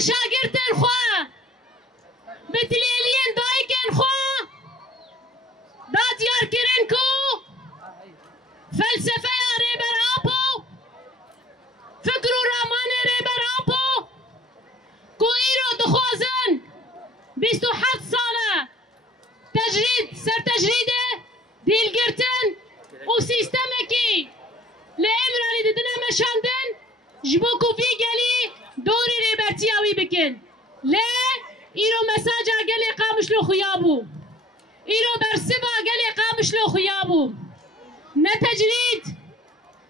شاگردن خوا بتلیلین دایکن خوا دا دیار کرن کو فلسفه ریبر آپو فکر و رامان ریبر آپو کو ایرو دخوازن 27 ساله تجرید سر تجریده دیلگرتن و سیستمکی لامرانی ددنا مشاندن جبو کوفی گلی دوری ریبرتیاوی بکن لا ایرو مساجا گلی قامش لو خیابو ایرو برسبا گلی قامش لو خیابو نه تجرید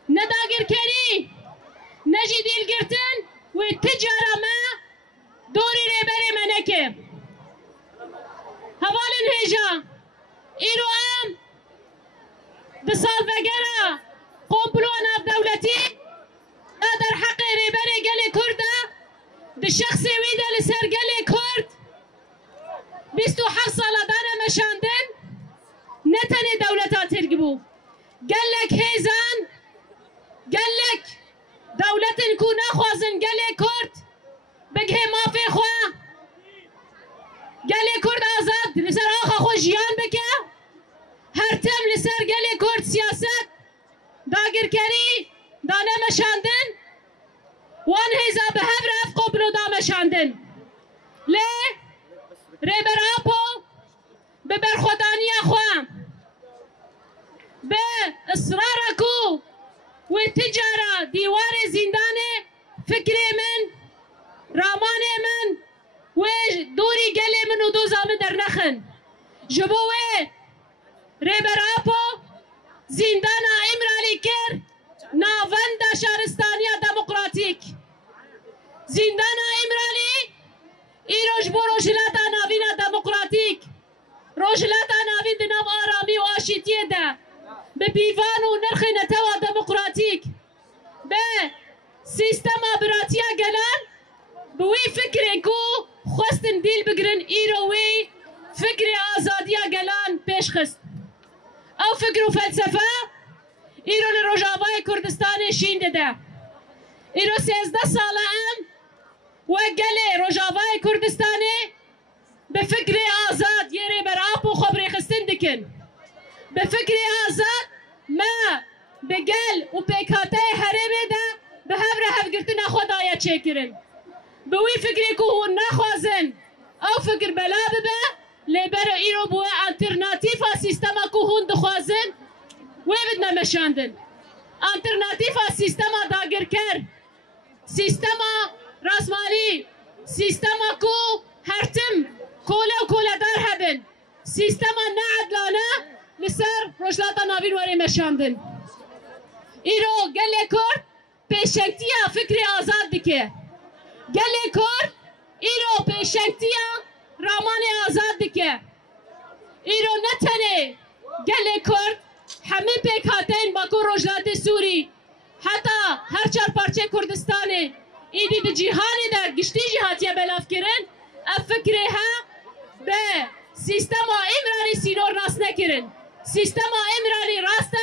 نه داگرکری نه جی دیلگرتن و تجاره ما دوری ریبری منکه هوالن هجا ایرو ام بسال وگره قومبلو ناف دولتی در حق ریبری گلی کرده بشخص ویده لسر گلی کرد 27 ساله دانه مشاندن نتنی دولتا ترگبو گلک هیزان گلک دولتن کو نخوازن گلی کرد بگه مافی خواه گلی کرد آزاد لسر آخا خو جیان بکه هر تم لسر گلی کرد سیاست داگرکری دانه مشاندن وان هیزا به هف رفت قبلو دا مشاندن لی ریبر آپو به برخودانی خواه به اصرار کو و تجاره دیوار زندان فکر من رامان من و دوری گل من و دو زامن در نخن جبوه ریبر آپو زندان امرالی کر ناوند شهرستانی دموکراتیک زندان امرالی ای روش بو روشلاتا ناوین دموکراتیک روشلاتا ناوین دناو آرامی و آشیتیه ده به بیوان و نرخ نتوا دموکراتیک به سیستم آبراتیا گلن بوی فکر کو خواستن دیل بگرن ای روی فکر آزادیا گلن پیش خست او فکر و فلسفه ایرو لروجاوای کردستان شینده ده ایرو 13 ساله ام و گله روجاوای کردستانی به فکر آزاد یه بر آب و خبری خستن دکن به فکر آزاد ما به گل و پیکاته حرمه ده به هفره هفگرتنا خدایا چکرن به وی فکری که هون نخوازن او فکر بلا ببه لبر ایرو بوه الترناتیفا سیستما که هون دخوازن و بدنا مشاندن الترناتیفا سیستما داگر کر سیستما راسمالی سیستما کو هرتم کوله و کوله دار هبن سیستما نعدلانه لسر روشلاتا ناوین وری مشاندن ایرو گله کرد پیشکتیا فکر آزاد دکه گله کرد ایرو پیشکتیا رامان آزاد دکه ایرو نتنه گله کرد همه پیکاتین با کو روشلات سوری حتی هر چار پارچه کردستانه ایدی ده جیهانی در گشتی جهاتیه بلاف کرن افکره ها به سیستم امرانی سینور ناس نکرن سیستم امرانی راسته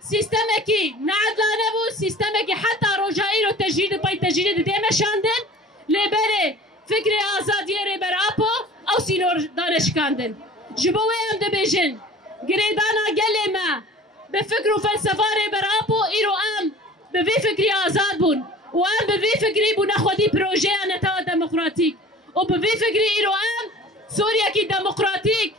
سیستم کی نعدلانه بود سیستم کی حتی روجایی رو تجرید پای تجرید دیمه شاندن لبره فکر آزادی ری بر آپو او سینور دانش کاندن جبوه هم ده بیجن گریدانا گلی ما به فکر و فلسفه ری بر آپو ایرو ام به وی فکری آزاد بون و ام به وی فکری بونه خودی پروژه نتا دموکراتیک و به وی فکری ایرو ام سوریا کی دموکراتیک